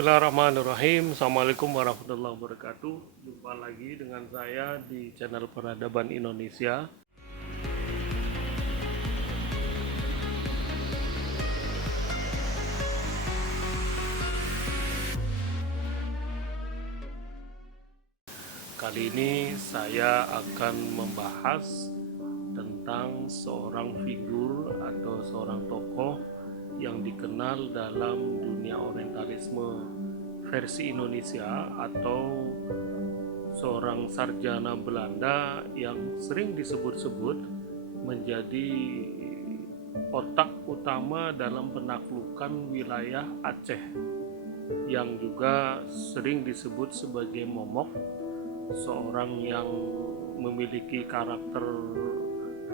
Bismillahirrahmanirrahim. Assalamualaikum warahmatullahi wabarakatuh. Jumpa lagi dengan saya di channel Peradaban Indonesia. Kali ini saya akan membahas tentang seorang figur atau seorang tokoh yang dikenal dalam dunia orientalisme versi Indonesia, atau seorang sarjana Belanda yang sering disebut-sebut menjadi otak utama dalam penaklukan wilayah Aceh, yang juga sering disebut sebagai momok, seorang yang memiliki karakter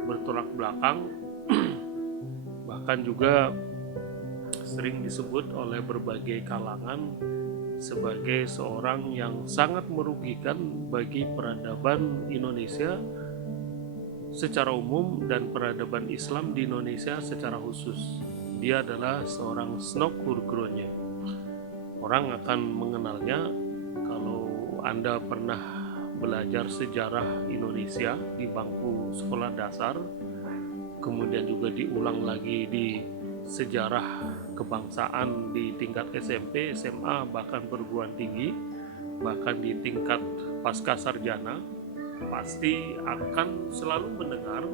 bertolak belakang, bahkan juga sering disebut oleh berbagai kalangan sebagai seorang yang sangat merugikan bagi peradaban Indonesia secara umum dan peradaban Islam di Indonesia secara khusus. Dia adalah seorang Snok Hurgronya. Orang akan mengenalnya kalau Anda pernah belajar sejarah Indonesia di bangku sekolah dasar, kemudian juga diulang lagi di sejarah kebangsaan di tingkat SMP, SMA, bahkan perguruan tinggi, bahkan di tingkat pasca sarjana, pasti akan selalu mendengar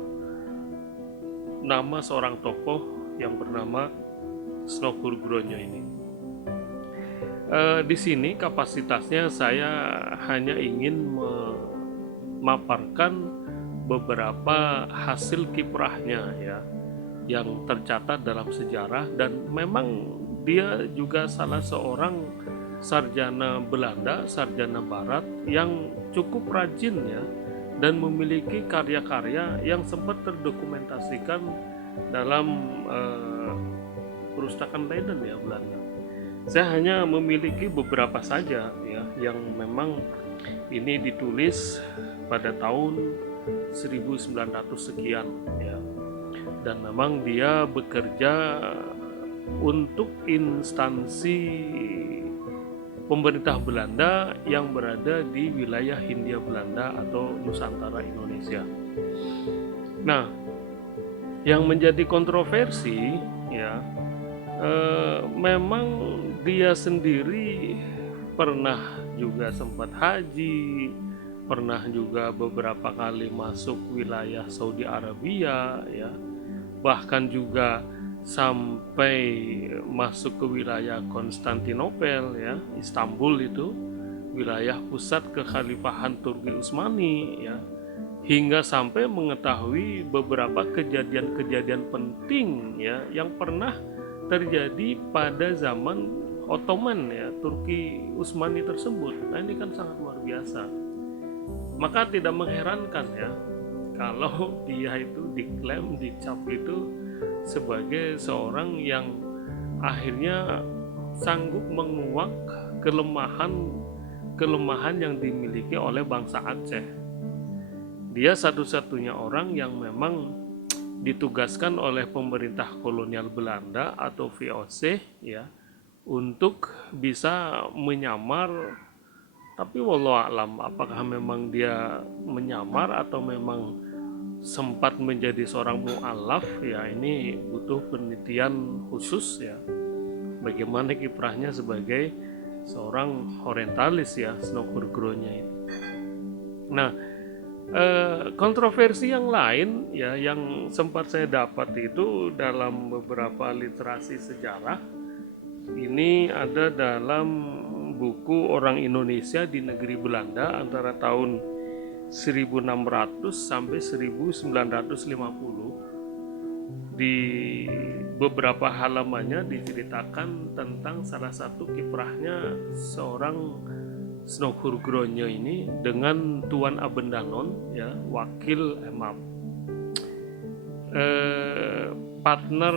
nama seorang tokoh yang bernama Snok Hurgronya ini. Di sini kapasitasnya saya hanya ingin memaparkan beberapa hasil kiprahnya ya, yang tercatat dalam sejarah, dan memang dia juga salah seorang sarjana Belanda, sarjana Barat yang cukup rajin ya, dan memiliki karya-karya yang sempat terdokumentasikan dalam Perpustakaan Leiden ya, Belanda. Saya hanya memiliki beberapa saja ya, yang memang ini ditulis pada tahun 1900 sekian ya. Dan memang dia bekerja untuk instansi pemerintah Belanda yang berada di wilayah Hindia Belanda atau Nusantara Indonesia. Nah, yang menjadi kontroversi ya, memang dia sendiri pernah juga sempat haji, pernah juga beberapa kali masuk wilayah Saudi Arabia ya, bahkan juga sampai masuk ke wilayah Konstantinopel ya, Istanbul itu wilayah pusat kekhalifahan Turki Utsmani ya, hingga sampai mengetahui beberapa kejadian-kejadian penting ya yang pernah terjadi pada zaman Ottoman ya, Turki Utsmani tersebut. Nah, ini kan sangat luar biasa. Maka tidak mengherankan ya kalau dia itu diklaim, dicap itu sebagai seorang yang akhirnya sanggup menguak kelemahan yang dimiliki oleh bangsa Aceh. Dia satu-satunya orang yang memang ditugaskan oleh pemerintah kolonial Belanda atau VOC ya, untuk bisa menyamar, tapi wallahu alam apakah memang dia menyamar atau memang sempat menjadi seorang mu'alaf ya, ini butuh penelitian khusus ya, bagaimana kiprahnya sebagai seorang orientalis ya, Snok Hurgronya ini. Nah, kontroversi yang lain ya yang sempat saya dapat itu dalam beberapa literasi sejarah, ini ada dalam buku Orang Indonesia di Negeri Belanda antara tahun 1600 sampai 1950. Di beberapa halamannya diceritakan tentang salah satu kiprahnya seorang Snok Hurgronya ini dengan Tuan Abendanon ya, wakil partner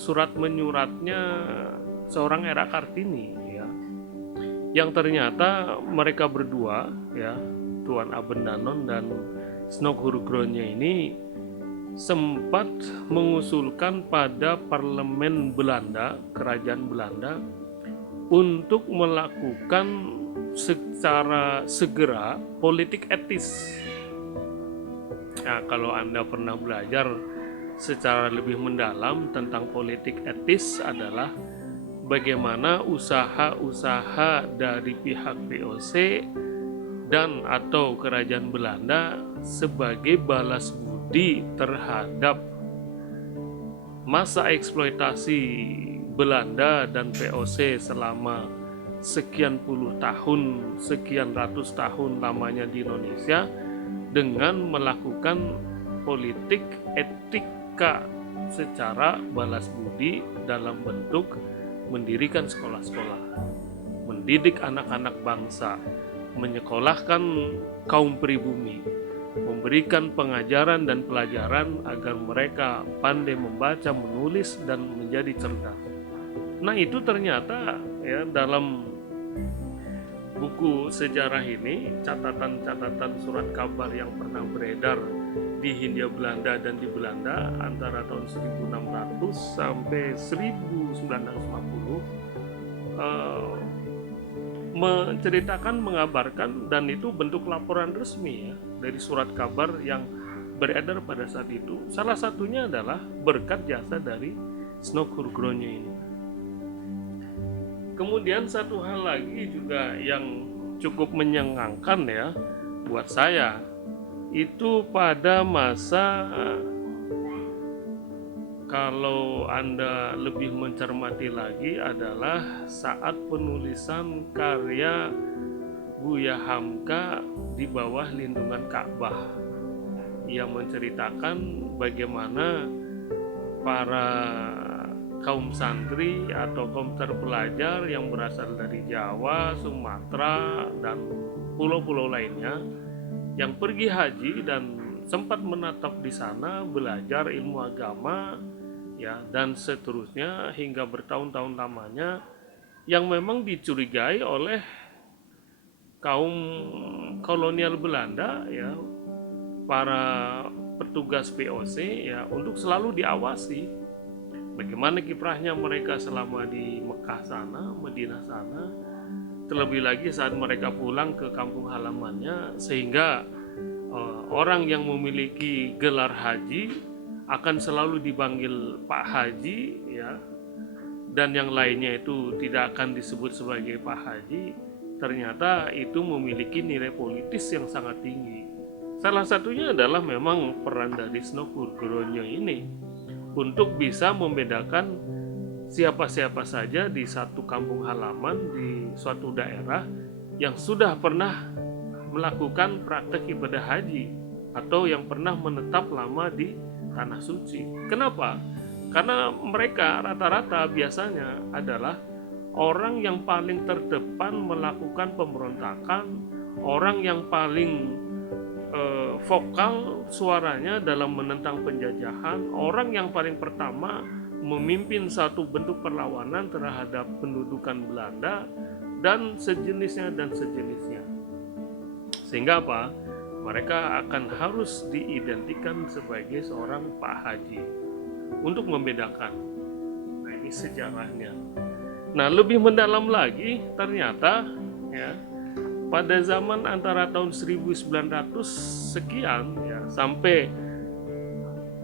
surat menyuratnya seorang Era Kartini ya, yang ternyata mereka berdua ya, Tuan Abendanon dan Snok Hurgronya ini sempat mengusulkan pada parlemen Belanda, kerajaan Belanda, untuk melakukan secara segera politik etis. Nah, kalau Anda pernah belajar secara lebih mendalam tentang politik etis adalah bagaimana usaha-usaha dari pihak VOC dan atau kerajaan Belanda sebagai balas budi terhadap masa eksploitasi Belanda dan VOC selama sekian puluh tahun, sekian ratus tahun lamanya di Indonesia, dengan melakukan politik etika secara balas budi dalam bentuk mendirikan sekolah-sekolah, mendidik anak-anak bangsa, menyekolahkan kaum pribumi, memberikan pengajaran dan pelajaran agar mereka pandai membaca, menulis, dan menjadi cerdas. Nah, itu ternyata ya dalam buku sejarah ini, catatan-catatan surat kabar yang pernah beredar di Hindia Belanda dan di Belanda antara tahun 1600 sampai 1950 menceritakan, mengabarkan, dan itu bentuk laporan resmi ya dari surat kabar yang beredar pada saat itu. Salah satunya adalah berkat jasa dari Snokkurgrone ini. Kemudian satu hal lagi juga yang cukup menyengangkan ya buat saya, itu pada masa, kalau Anda lebih mencermati lagi, adalah saat penulisan karya Buya Hamka di bawah lindungan Ka'bah, yang menceritakan bagaimana para kaum santri atau kaum terpelajar yang berasal dari Jawa, Sumatera, dan pulau-pulau lainnya yang pergi haji dan sempat menetap di sana, belajar ilmu agama ya, dan seterusnya hingga bertahun-tahun lamanya, yang memang dicurigai oleh kaum kolonial Belanda ya, para petugas VOC ya, untuk selalu diawasi bagaimana kiprahnya mereka selama di Mekah sana, Madinah sana, terlebih lagi saat mereka pulang ke kampung halamannya, sehingga orang yang memiliki gelar haji akan selalu dipanggil Pak Haji ya, dan yang lainnya itu tidak akan disebut sebagai Pak Haji. Ternyata itu memiliki nilai politis yang sangat tinggi. Salah satunya adalah memang peran dari Snokkurgrone ini untuk bisa membedakan siapa-siapa saja di satu kampung halaman, di suatu daerah yang sudah pernah melakukan praktek ibadah haji atau yang pernah menetap lama di tanah suci. Kenapa? Karena mereka rata-rata biasanya adalah orang yang paling terdepan melakukan pemberontakan, orang yang paling vokal suaranya dalam menentang penjajahan, orang yang paling pertama memimpin satu bentuk perlawanan terhadap pendudukan Belanda dan sejenisnya. Sehingga apa? Mereka akan harus diidentikan sebagai seorang Pak Haji untuk membedakan. Nah, ini sejarahnya. Nah, lebih mendalam lagi, ternyata ya, pada zaman antara tahun 1900 sekian ya, sampai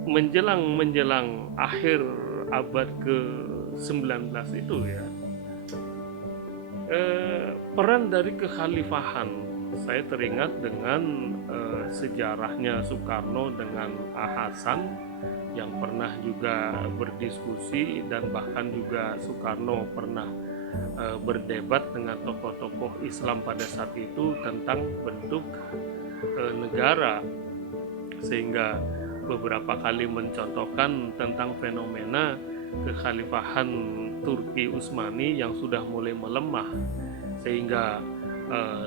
menjelang akhir abad ke-19 itu ya, peran dari kekhalifahan, saya teringat dengan sejarahnya Soekarno dengan A. Hasan yang pernah juga berdiskusi, dan bahkan juga Soekarno pernah berdebat dengan tokoh-tokoh Islam pada saat itu tentang bentuk negara, sehingga beberapa kali mencontohkan tentang fenomena kekhalifahan Turki Utsmani yang sudah mulai melemah, sehingga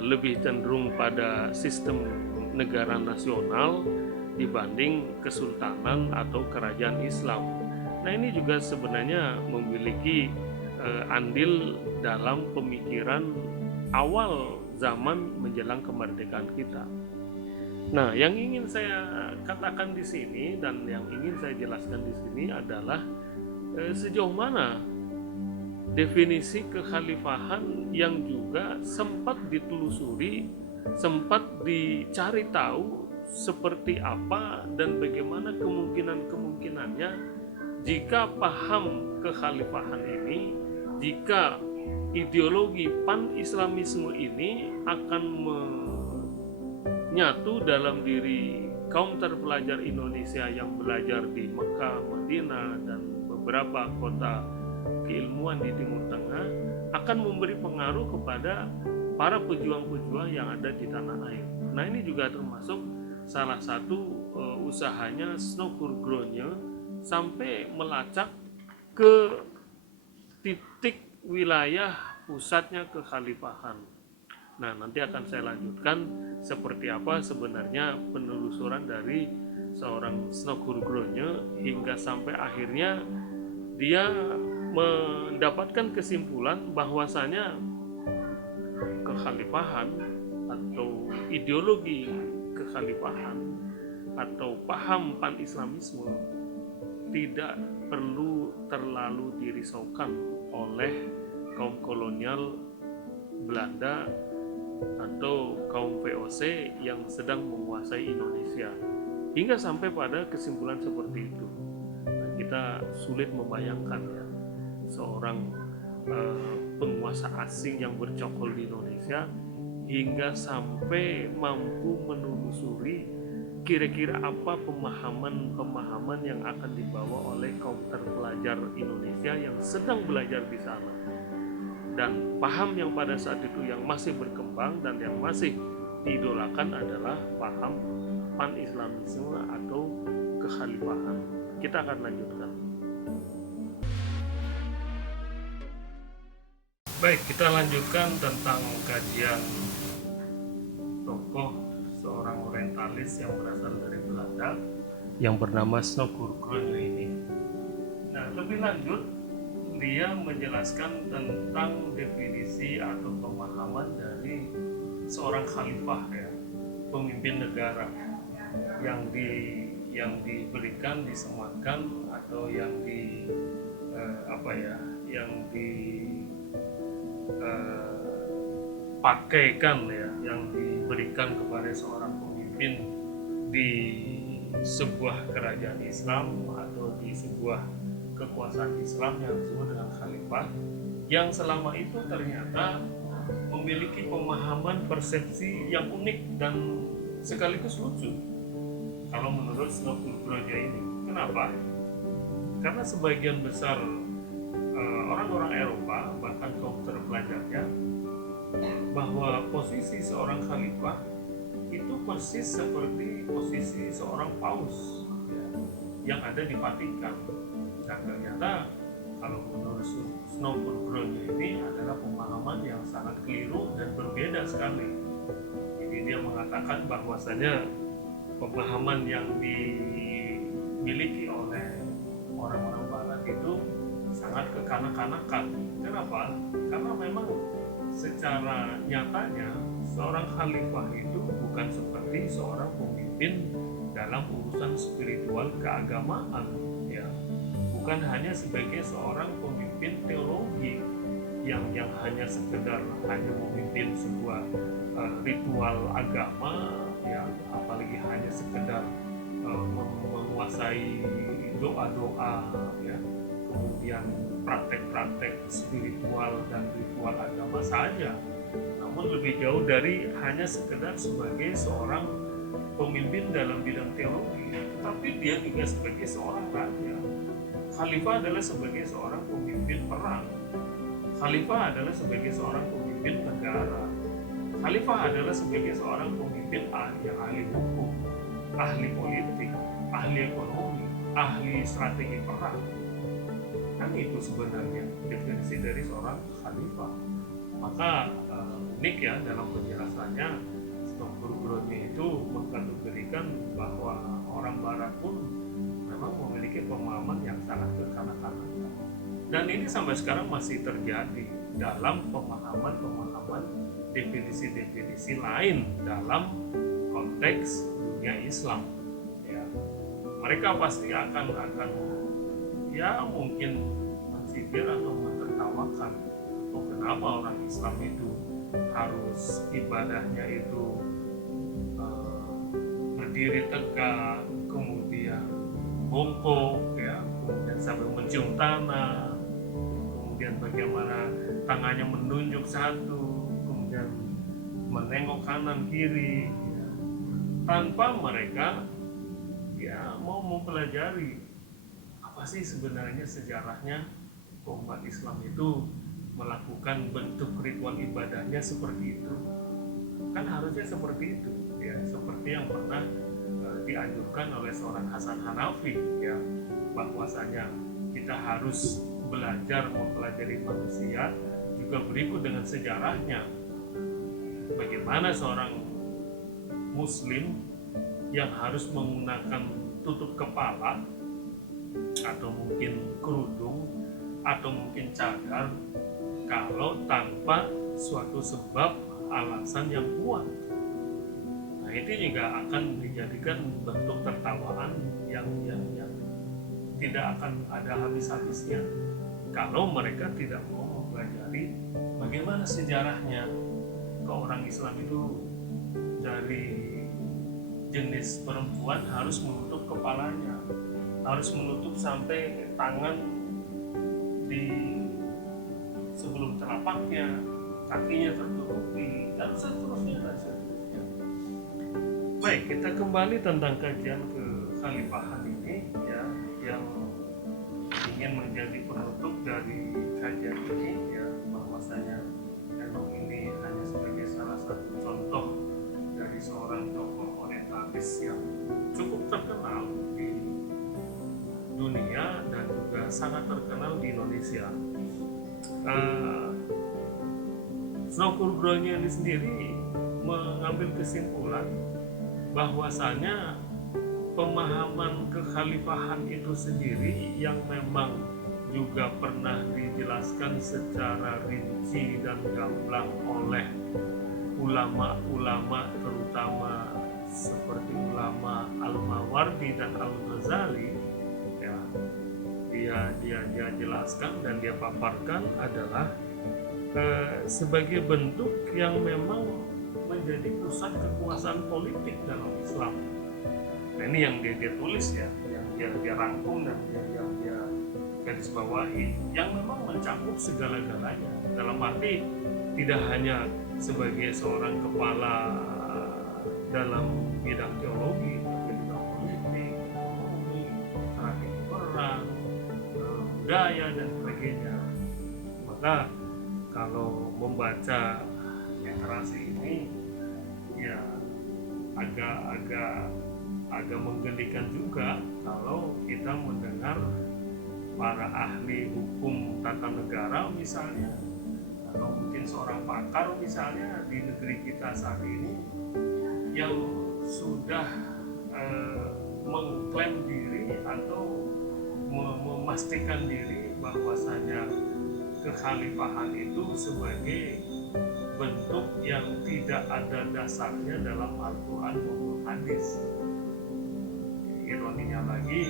lebih cenderung pada sistem negara nasional dibanding kesultanan atau kerajaan Islam. Nah, ini juga sebenarnya memiliki andil dalam pemikiran awal zaman menjelang kemerdekaan kita. Nah, yang ingin saya katakan di sini dan yang ingin saya jelaskan di sini adalah sejauh mana definisi kekhalifahan yang juga sempat ditelusuri, sempat dicari tahu seperti apa dan bagaimana kemungkinannya jika paham kekhalifahan ini, jika ideologi pan-islamisme ini akan menyatu dalam diri kaum terpelajar Indonesia yang belajar di Mekah, Madinah, dan beberapa kota keilmuan di Timur Tengah, akan memberi pengaruh kepada para pejuang-pejuang yang ada di tanah air. Nah, ini juga termasuk salah satu usahanya Snouckburg-Groningen sampai melacak ke titik wilayah pusatnya kekhalifahan. Nah, nanti akan saya lanjutkan seperti apa sebenarnya penelusuran dari seorang Snouckburg-Groningen hingga sampai akhirnya dia mendapatkan kesimpulan bahwasanya kekhalifahan atau ideologi kekhalifahan atau paham pan-islamisme tidak perlu terlalu dirisaukan oleh kaum kolonial Belanda atau kaum VOC yang sedang menguasai Indonesia, hingga sampai pada kesimpulan seperti itu. Nah, kita sulit membayangkan ya, seorang penguasa asing yang bercokol di Indonesia hingga sampai mampu menelusuri kira-kira apa pemahaman yang akan dibawa oleh kaum terpelajar Indonesia yang sedang belajar di sana. Dan paham yang pada saat itu yang masih berkembang dan yang masih diidolakan adalah paham pan-islamisme atau kekhalifahan. Kita akan lanjutkan. Baik, kita lanjutkan tentang kajian tokoh seorang orientalis yang berasal dari Belanda yang bernama Snouckburg-Groningen ini. Nah, lebih lanjut dia menjelaskan tentang definisi atau pemahaman dari seorang khalifah ya, pemimpin negara yang diberikan, disematkan atau yang pakaikan ya, yang diberikan kepada seorang pemimpin di sebuah kerajaan Islam atau di sebuah kekuasaan Islam yang disebut dengan khalifah, yang selama itu ternyata memiliki pemahaman persepsi yang unik dan sekaligus lucu kalau menurut Snouckburg-Groningen ini. Kenapa? Karena sebagian besar orang-orang Eropa, bahkan kaum terpelajarnya, bahwa posisi seorang khalifah itu persis seperti posisi seorang paus ya, yang ada di Vatikan. Dan ternyata kalau menurut Snouckburg-Groningen ini adalah pemahaman yang sangat keliru dan berbeda sekali. Jadi dia mengatakan bahwasanya pemahaman yang dimiliki oleh orang-orang Barat itu sangat kekanak-kanakan. Kenapa? Karena memang secara nyatanya seorang khalifah itu bukan seperti seorang pemimpin dalam urusan spiritual keagamaan ya, bukan hanya sebagai seorang pemimpin teologi yang hanya sekedar memimpin sebuah ritual agama ya, apalagi hanya sekedar menguasai doa-doa ya, kemudian praktek-praktek spiritual dan ritual agama saja, namun lebih jauh dari hanya sekedar sebagai seorang pemimpin dalam bidang teologi, tetapi dia juga sebagai seorang raja. Khalifah adalah sebagai seorang pemimpin perang, khalifah adalah sebagai seorang pemimpin negara, khalifah adalah sebagai seorang pemimpin yang ahli hukum, ahli politik, ahli ekonomi, ahli strategi perang. Kan itu sebenarnya definisi dari seorang khalifah. Maka unik ya dalam penjelasannya, Snouckburg-Groningen itu mengkategorikan bahwa orang Barat pun memang memiliki pemahaman yang sangat kekanak-kanakan. Dan ini sampai sekarang masih terjadi dalam pemahaman definisi-definisi lain dalam konteks dunia Islam. Ya, mereka pasti akan ya mungkin mencibir atau menertawakan ditertawakan. Oh, kenapa orang Islam itu harus ibadahnya itu berdiri tegak, kemudian bongkok, ya, kemudian sambil mencium tanah, kemudian bagaimana tangannya menunjuk satu, kemudian menengok kanan kiri, ya, tanpa mereka ya mau mempelajari apa sih sebenarnya sejarahnya umat Islam itu melakukan bentuk ritual ibadahnya seperti itu. Kan harusnya seperti itu, ya, seperti yang pernah dianjurkan oleh seorang Hasan Hanafi, ya, bahwasanya kita harus belajar mempelajari manusia juga berikut dengan sejarahnya. Bagaimana seorang muslim yang harus menggunakan tutup kepala atau mungkin kerudung atau mungkin cadar kalau tanpa suatu sebab alasan yang kuat. Nah, itu juga akan dijadikan bentuk tertawaan yang tidak akan ada habis-habisnya kalau mereka tidak mau mempelajari bagaimana sejarahnya ke orang Islam itu dari jenis perempuan harus menutup kepalanya, harus menutup sampai tangan di sebelum telapaknya, kakinya tertutupi, dan seterusnya. Baik, kita kembali tentang kajian kekhalifahan ini, ya, yang ingin menjadi penutup dari kajian ini, ya, bahwasanya memang ini hanya sebagai salah satu contoh dari seorang tokoh orientalis yang cukup terkenal di dunia dan juga sangat terkenal di Indonesia. Snoukurbroni sendiri mengambil kesimpulan bahwasanya pemahaman kekhalifahan itu sendiri yang memang juga pernah dijelaskan secara rinci dan gamblang oleh ulama-ulama, terutama seperti ulama Al-Mawardi dan Al-Ghazali, ya, dia jelaskan dan dia paparkan adalah sebagai bentuk yang memang menjadi pusat kekuasaan politik dalam Islam. Nah, ini yang dia tulis, ya, yang dia rangkum dan yang dia garis bawahi, yang memang mencakup segala-galanya. Dalam arti tidak hanya sebagai seorang kepala dalam bidang teologi, tapi juga politik, ekonomi, strategi perang, budaya dan sebagainya. Maka kalau membaca literasi ini, ya, agak menggelikan juga kalau kita mendengar para ahli hukum tata negara misalnya, atau mungkin seorang pakar misalnya di negeri kita saat ini yang sudah mengklaim diri atau memastikan diri bahwasanya kekhalifahan itu sebagai bentuk yang tidak ada dasarnya dalam Al-Quran maupun hadis. Ironinya lagi,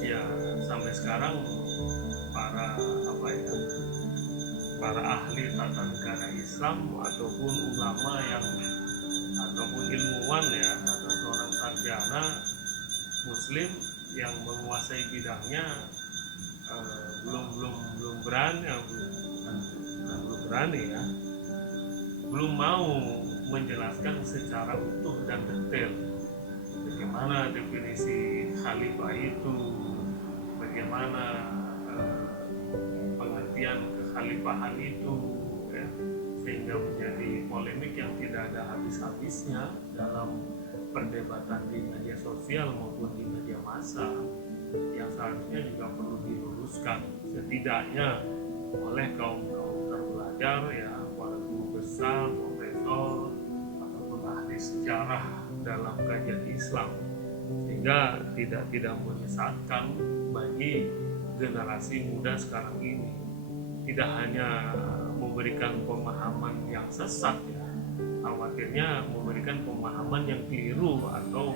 ya, sampai sekarang para ahli tata negara Islam ataupun ulama ataupun ilmuwan, ya, atau seorang sarjana muslim yang menguasai bidangnya belum mau menjelaskan secara utuh dan detail bagaimana definisi khalifah itu, bagaimana pengertian kekhalifahan itu, ya, sehingga menjadi polemik yang tidak ada habis-habisnya dalam perdebatan di media sosial maupun di media massa, yang seharusnya juga perlu diluruskan setidaknya oleh kaum terpelajar, ya, para guru besar, profesor ataupun ahli sejarah dalam kajian Islam, sehingga tidak menyesatkan bagi generasi muda sekarang ini. Tidak hanya memberikan pemahaman yang sesat, ya, khawatirnya memberikan pemahaman yang keliru atau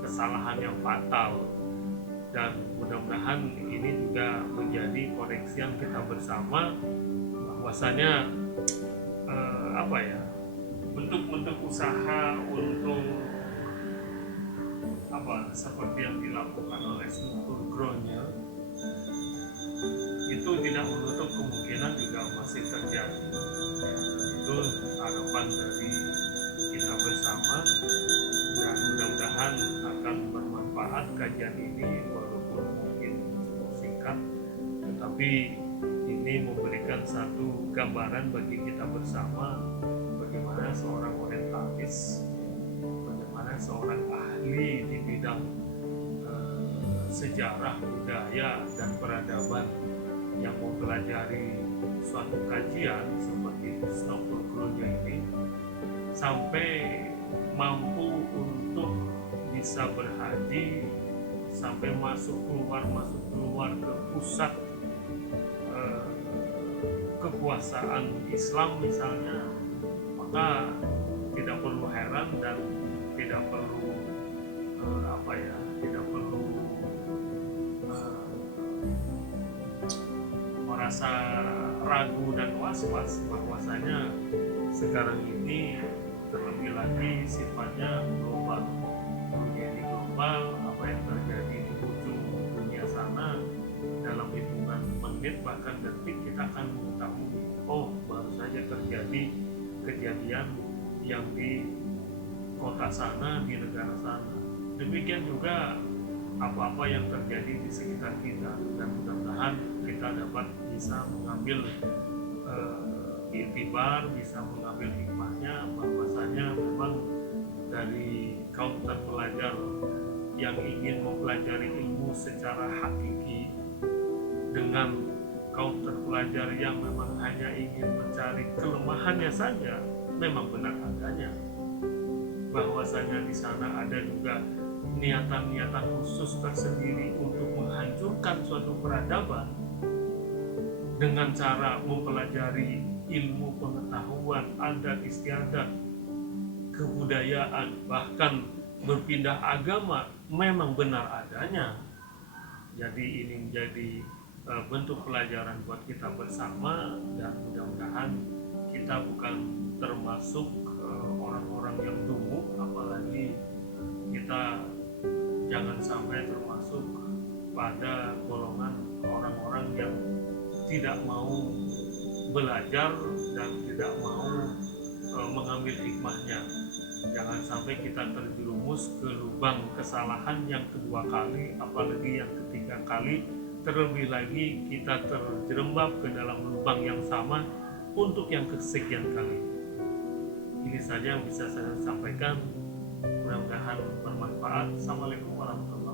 kesalahan yang fatal, dan mudah-mudahan ini juga menjadi koneksian kita bersama bahwasanya bentuk-bentuk usaha untuk seperti yang dilakukan oleh struktur groundnya itu tidak menutup kemungkinan juga masih terjadi. Itu harapan dari kita bersama, dan mudah-mudahan akan bermanfaat kajian ini walaupun mungkin singkat, tetapi ini memberikan satu gambaran bagi kita bersama bagaimana seorang orientalis, bagaimana seorang ahli di bidang sejarah, budaya, dan peradaban yang mempelajari suatu kajian seperti struktur groundnya ini sampai mampu untuk bisa berhaji, sampai masuk keluar ke pusat kekuasaan Islam misalnya, maka tidak perlu heran dan tidak perlu merasa ragu dan was-was bahwasanya sekarang ini terlebih lagi sifatnya global. Dunia ini global, apa yang terjadi di ujung dunia sana dalam hitungan menit bahkan detik kita akan mengetahui, oh baru saja terjadi kejadian yang di kota sana, di negara sana. Demikian juga apa-apa yang terjadi di sekitar kita, dan mudah-mudahan kita dapat bisa mengambil iktibar, bisa mengambil hikmahnya bahwasanya memang dari kaum terpelajar yang ingin mempelajari ilmu secara hakiki dengan kaum terpelajar yang memang hanya ingin mencari kelemahannya saja, memang benar adanya bahwasanya di sana ada juga niatan-niatan khusus tersendiri untuk menghancurkan suatu peradaban dengan cara mempelajari ilmu pengetahuan, adat istiadat, kebudayaan, bahkan berpindah agama, memang benar adanya. Jadi ini menjadi bentuk pelajaran buat kita bersama, dan mudah-mudahan kita bukan termasuk orang-orang yang dungu, apalagi kita jangan sampai termasuk pada golongan orang-orang yang tidak mau belajar dan tidak mau mengambil hikmahnya. Jangan sampai kita terjerumus ke lubang kesalahan yang kedua kali, apalagi yang ketiga kali, terlebih lagi kita terjerembab ke dalam lubang yang sama untuk yang kesekian kali. Ini saja yang bisa saya sampaikan, mudah-mudahan bermanfaat. Assalamualaikum warahmatullahi wabarakatuh.